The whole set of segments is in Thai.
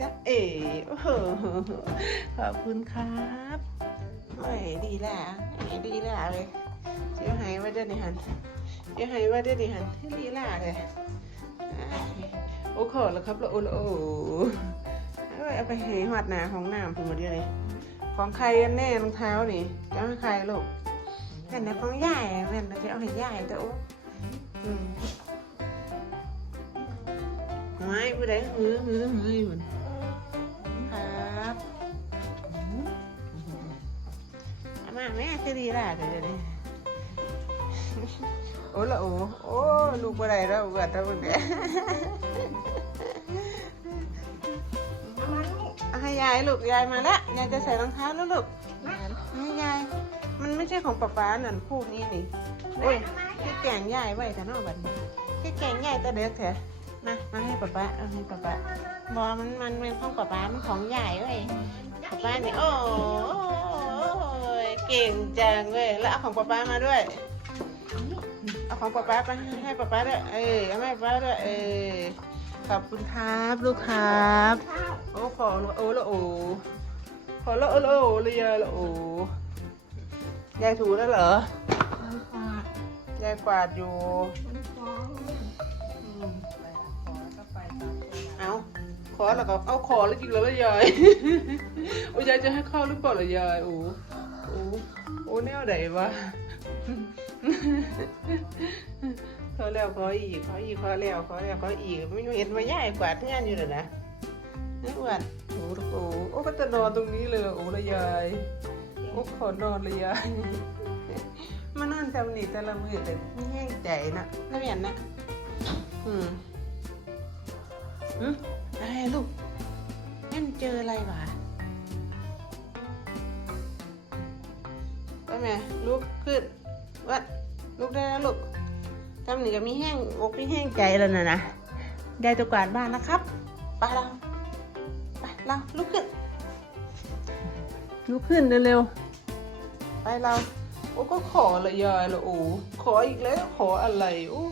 จ๊ะเอ๋ขอบคุณครับโอ้ยดีแหละเอ๋ดีแหละเลยเสียหายไว้ด้วยนี่ฮันเสียหายไว้ด้วยนี่ฮันดีแหละเลยอะโอ้ขอแล้วครับแล้โอ้ล้วโอ้เอาไปเอาไปให้หอดหนาของน้ำผมมาเดียวเลยของใครกันแน่รองเท้านี่จะให้ใครลูกแม่นนของยายแม่นนะจะเอาให้ยายแต่โอ้อืม ไม่ผู้ใดหือหือหืออยู่นั่นครับอามาแม่คือดีล่ะเดี๋ยวนี้โอ้ละโอ้โอ้ลูกอะไรแล้วเกิดแล้วเกิดเอาให้ยายลูกยายมาละยายจะใส่รองเท้าแล้วลูกให้ยายมันไม่ใช่ของป๊าป๊าหนันคู่นี้นี่โอ้ยที่แกงยายไว้แต่นอกบัดนี้ที่แกงยายแต่เด็กเถอะ มามาให้ป๊าป๊าเอาให้ป๊าป๊าบอมันมันเป็นของป๊าป๊ามันของยายเว้ยป๊าป้าเนี่ยโอ้ยเก่งจังเว้ยแล้วเอาของป๊าป้ามาด้วยเอาของป๊าป้าไปให้ป๊าป้าด้วยเออเอาให้ป๊าป้าด้วยเออขอบคุณครับลูกครับโอ้ขอโอ้ละโอ้ขอละโอ้ละโอ้เลยยายละโอ้ยายถูแล้วเหรอยายกวาดอยู่อืมเอา ขอแล้วก็เอาขอแล้วจริงแล้วละยายโอ้ยายจะให้เข้าหรือเปล่าละยายโอ้โอ้โอ้แนวไหนวะขอแล้วขออีกขออีกขอแล้วขอแล้วขออีกไม่เห็นว่ายายกวาดงานอยู่เลยนะนี่กวาดโอ้โหโอ้ก็จะนอนตรงนี้เลยโอ้ละยายโอ้ขอนอนเลยยายมานอนทำนี่แต่ละมือแต่ไม่แห้งใจนะไม่เห็นนะอืมอืม อะไรอะลูกนั่นเจออะไรวะไปไหมลุกขึ้นวัดลุกได้แล้วลูกทำนี่ก็มีแห้งอกมีแห้งใจแล้วนะนะได้ตัวกวาดบ้านแล้วครับไปเราไปเราลุกขึ้นลุกขึ้นเร็วๆไปเราโอ้ก็ขอละยายละโอ้ขออีกแล้วขออะไรโอ้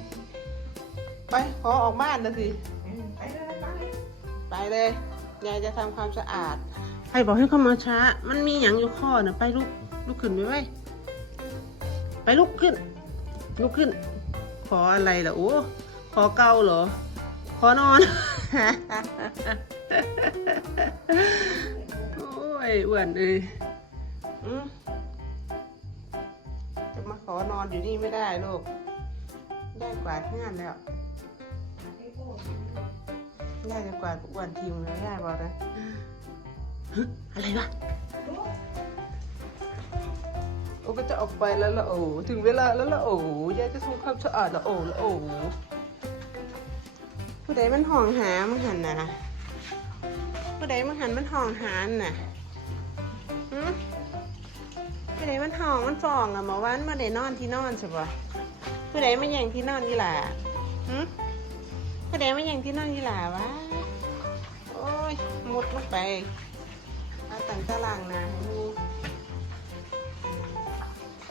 ไปขอออกบ้านนะสิไป เลย ยายจะทำความสะอาดใครบอกให้เข้ามาช้า มันมีหยังอยู่ข้อนะไปลุกลุกขึ้นไปไว้ไปลุกขึ้น ลุกขึ้น ขออะไรล่ะโอ้ขอเกาเหรอ ขอนอน โอ้ยอ้วนเอ้ยอืมจะมาขอนอนอยู่นี่ไม่ได้ลูก ได้กวาดงานแล้ว ได้จะกวาดอ้วนทีมแล้วได้บอกนะฮะอะไรวะโอ้ก็จะออกไปแล้วละโอ้ถึงเวลาแล้วละโอ้ยายจะทำความสะอาดละโอ้ละโอ้ผู้ใดมันห่องหามันหันน่ะนะผู้ใดมันหันมันห่องหานน่ะหืมผู้ใดมันห้องมันฟองอะหมาวันมาได้นอนที่นอนใช่ปะผู้ใดมาแย่งที่นอนยี่หล่าหืม ผู้ใดมาย่งที่นอนยี่หล่าวะ โอ้ยมุดลงไปเอาตั้งตารางนาให้มู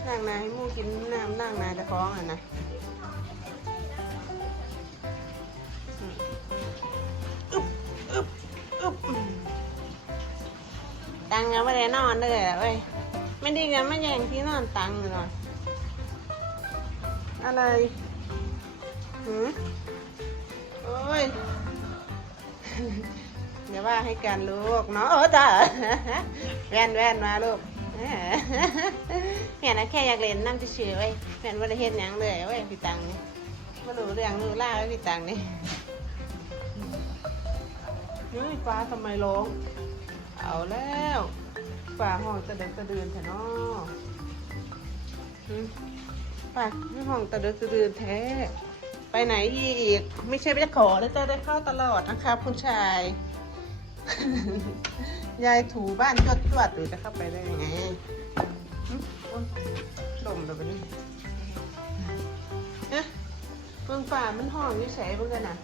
ล่างนาให้มูกินน้ำล่างนาจะคล้องอะนะอึบอึบอึบตังยังไม่ได้นอนเลยอะเว้ยไม่ได้กันไม่แย่งที่นอนตังค์หน่อยอะไรหืม โอ้ยเดี๋ยวว่าให้กันลูกเนาะโอ้จ้าแว่นแว่นมาลูกแม่นะแค่อยากเล่นน้ำเฉยๆเว้ยแม่นว่าได้เห็นยังเลยเว้ยพี่ตังนี่มาดูเรื่องรู้ล่าไว้พี่ตังนี่เฮ้ยฟ้าทำไมร้องเอาแล้วฝ่าห้องตะเดินตะเดือนแท้เนาะอืมฝ่าไม่ห้องตะเดินตะเดือนแท้ ไปไหนอีก ไม่ใช่ไปจะขอแล้วจะได้เข้าตลอดนะครับคุณชาย ยายถูบ้านจดจวดหรือจะเข้าไปได้ยังไงอืมอ๊ยลมเลยไปนี่เอ๊ะเมืองฝ่ามันห้องอยู่แสเบิ่งกันนะ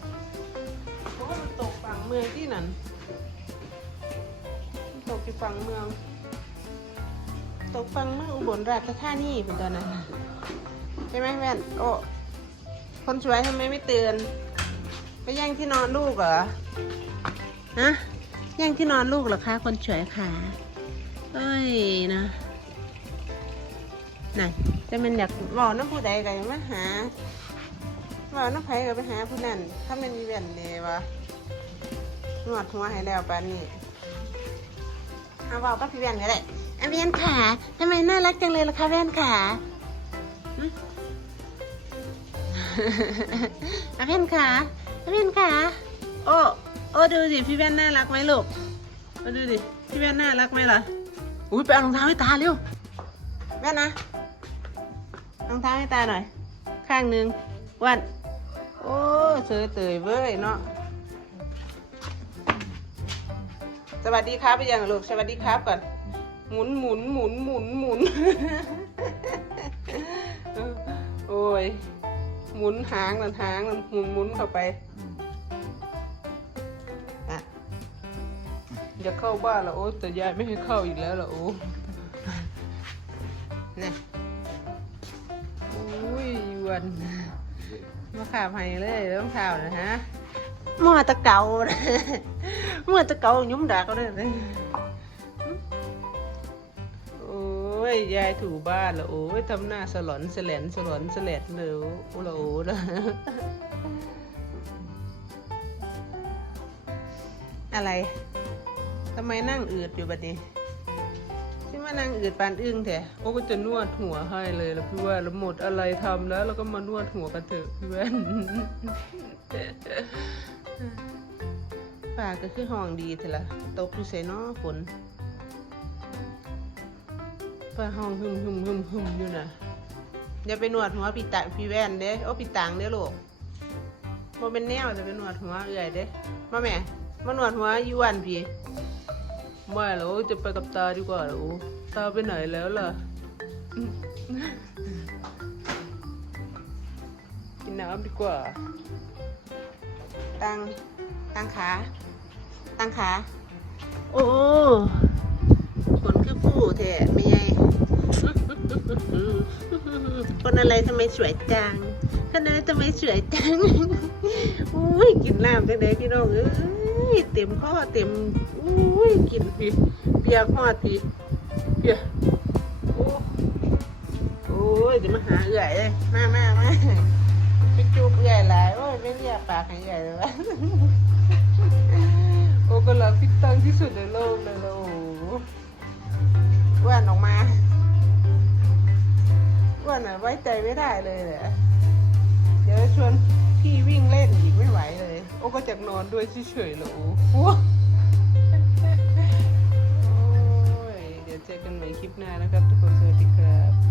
โอ้มันตกฝั่งเมืองที่นั่นตกที่ฝั่งเมือง ตกฝั่งเมืองอุบลราชธานีเป็นตอนนั้นใช่ไหมแว่นโอ้ คนสวยทำไมไม่เตือนไปแย่งที่นอนลูกเหรอฮะแย่งที่นอนลูกเหรอคะคนสวยขาเอ้ยนะนั่นจะเป็นอยากบอกน้ำผู้ใดก็อย่ามาหาบอกน้ำไผก็ไปหาผู้นั้นถ้ามันมีแว่นเลยวะนวดหัวให้แล้วปานนี้เอาบอกก็พี่แว่นก็ได้อ่แว่นขาทำไมน่ารักจังเลยล่ะคะแว่นขา อะแว่นขาอะแว่นขาโอ้โอ้ดูสิพี่แว่นน่ารักไหมลูกมาดูดิพี่แว่นน่ารักไหมล่ะอุ้ยไปเอารองเท้าให้ตาเร็วแว่นนะรองเท้าให้ตาหน่อย ข้างหนึ่งวันโอ้เสือเตยเว้ยเนาะสวัสดีครับไปยังลูกสวัสดีครับก่อนหมุนหมุนหมุนหมุนหมุนโอ้ย หมุนหางนั่นหางนั่นหมุนหมุนเข้าไปอะอย่าเข้าบ้านละโอ้แต่ยายไม่ให้เข้าอีกแล้วละโอ้นี่อุ้ยยวนมาขาบให้เลยเริ่มข่าวนะฮะมัวตะเกานะมัวตะเกายุ่มดักก็ได้เลย ยายถูบ้านละโอ้ยทำหน้าสลอนสแลนสลอนสแลดเลยโอ้ละโอ้ละอะไรทำไมนั่งอืดอยู่บัดนี้ที่มานั่งอืดปานอึ้งแท้โอ้ก็จะนวดหัวให้เลยแล้วพี่ว่นแล้วหมดอะไรทำแล้วเราก็มานวดหัวกันเถอะพี่แว่นป่าก็คือห้องดีเถอะละตกอยู่ใส่นอฝน ป่าห้องหึมหึมหึมหึมอยู่น่ะอย่าไปนวดหัวพี่ตะพี่แว่นเด้โอ้พี่ตังเด้อลูกบ่เป็นแนวจะไปนวดหัวเอื่อยเด้มาแม่มานวดหัวอยู่วันพี่ไม่หรอกจะไปกับตาดีกว่าหรอตาไปไหนแล้วล่ะกินน้ำดีกว่า ตั้งตั้งขาตั้งขาโอ้ขนคือผู้แท้ไม่ไง คนอะไรทำไมสวยจังคนอะไรทำไมสวยจังอุ้ยกินน้ำจังไดพี่น้องเอ้ยเต็มข้อเต็มอุ้ยกินพี่เปียกหอตีเปียกโอ้โอ้ยเดี๋ยวมาหาเอื่อยเลยมามามาไปจูบเอื่อยหลายโอ้ยไม่เรียกปากให้เอื่อยเลยวะโอ้ก็รักพี่ตังที่สุดในโลกเลยโอ้อ้วนออกมา อ้วนอะ ไว้ใจไม่ได้เลยแหละเดี๋ยวชวนพี่วิ่งเล่นอีกไม่ไหวเลย โอ้ก็จะนอนด้วยเฉยๆเหรอโอ้โอ้ยเดี๋ยวเจอกันใหม่คลิปหน้านะครับ ทุกคนสวัสดีครับ